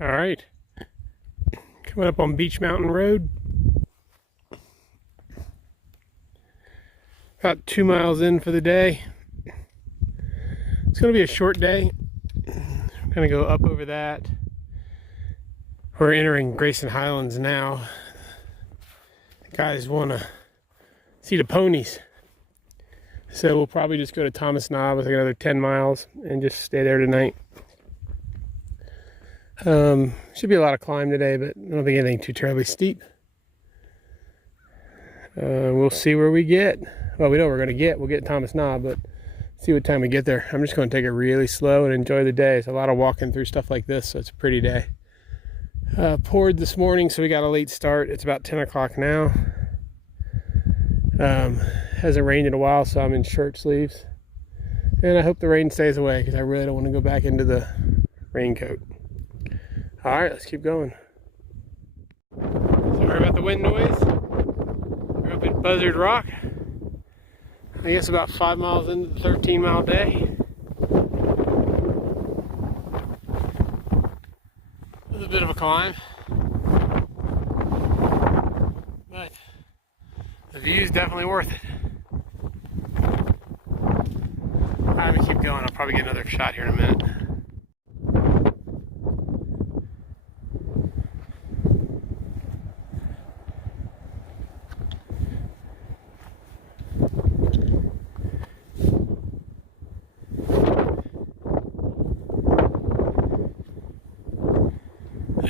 All right, coming up on Beach Mountain Road. About 2 miles in for the day. It's going to be a short day. I'm going to go up over that. We're entering Grayson Highlands now. The guys want to see the ponies. So we'll probably just go to Thomas Knob with another 10 miles and just stay there tonight. Should be a lot of climb today, but I don't think anything too terribly steep. We'll see where we get. Well, we know where we're going to get. We'll get Thomas Knob, but see what time we get there. I'm just going to take it really slow and enjoy the day. It's a lot of walking through stuff like this, so it's a pretty day. Poured this morning, so we got a late start. It's about 10 o'clock now. Hasn't rained in a while, so I'm in shirt sleeves. And I hope the rain stays away because I really don't want to go back into the raincoat. All right, let's keep going. Sorry about the wind noise. We're up at Buzzard Rock. I guess about 5 miles into the 13-mile day. It was a bit of a climb, but the view's definitely worth it. I'm gonna keep going. I'll probably get another shot here in a minute.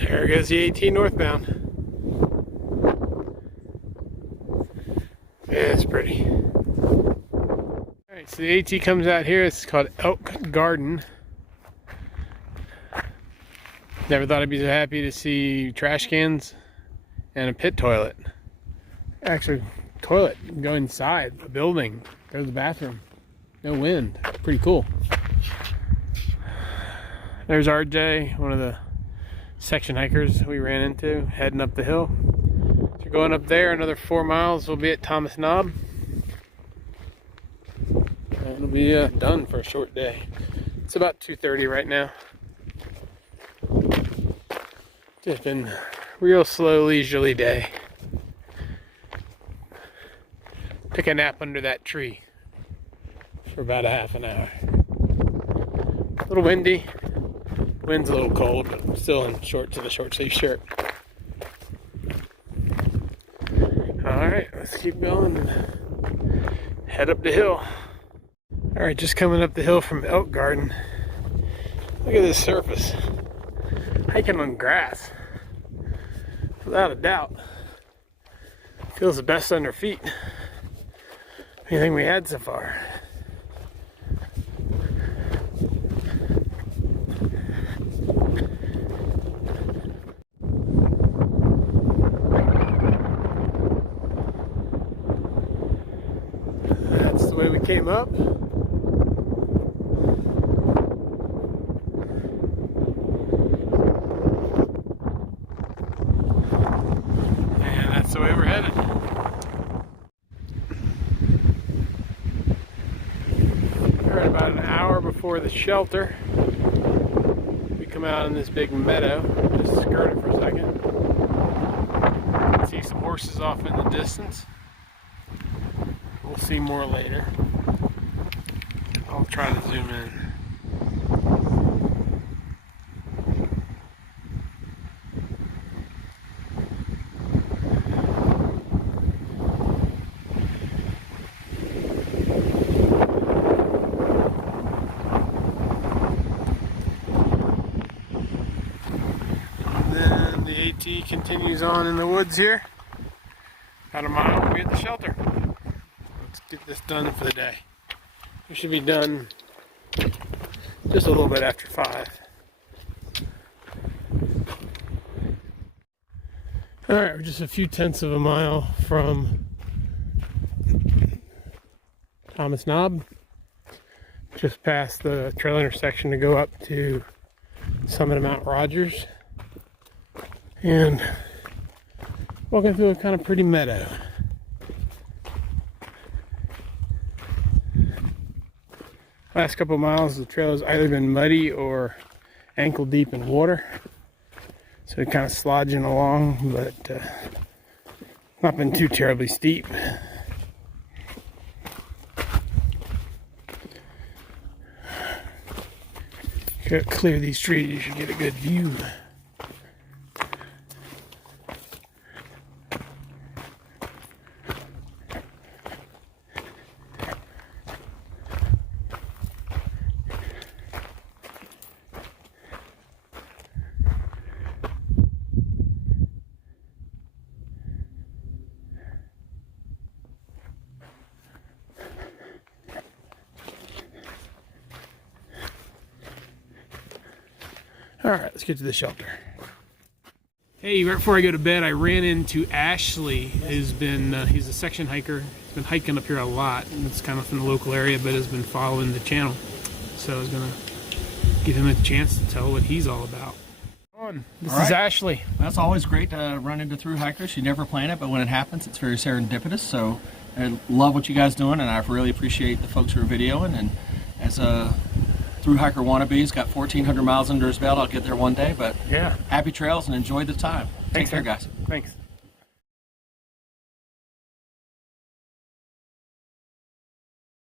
There goes the AT northbound. Yeah, it's pretty. Alright, so the AT comes out here. It's called Elk Garden. Never thought I'd be so happy to see trash cans and a pit toilet. Actually, toilet. You can go inside a building. There's the bathroom. No wind. Pretty cool. There's RJ, one of the section hikers we ran into, heading up the hill. So going up there another 4 miles, we'll be at Thomas Knob. It'll be done for a short day. It's about 2:30 right now. Just been a real slow, leisurely day. Took a nap under that tree for about a half an hour. A little windy. Wind's a little cold, but I'm still in shorts and a short sleeve shirt. Alright, let's keep going and head up the hill. Alright, just coming up the hill from Elk Garden. Look at this surface. Hiking on grass. Without a doubt. Feels the best under feet. Anything we had so far. That's the way we came up. And that's the way we're headed. We're at about an hour before the shelter. We come out in this big meadow. Just skirt it for a second. See some horses off in the distance. We'll see more later. I'll try to zoom in. And then the AT continues on in the woods here. About a mile, we'll be at the shelter. Let's get this done for the day. We should be done just a little bit after 5. Alright, we're just a few tenths of a mile from Thomas Knob. Just past the trail intersection to go up to summit of Mount Rogers. And walking through a kind of pretty meadow. Last couple of miles, the trail has either been muddy or ankle deep in water. So we're kind of slodging along, but not been too terribly steep. Clear these trees, you should get a good view. All right, let's get to the shelter. Hey, right before I go to bed, I ran into Ashley, who's been, he's a section hiker. He's been hiking up here a lot, and it's kind of from the local area, but has been following the channel. So I was gonna give him a chance to tell what he's all about. This is Ashley. That's always great to run into through hikers. You never plan it, but when it happens, it's very serendipitous. So I love what you guys doing, and I really appreciate the folks who are videoing. And as a through hiker wannabe, he's got 1,400 miles under his belt. I'll get there one day, but yeah, happy trails and enjoy the time. Thanks, Take care, guys. Thanks.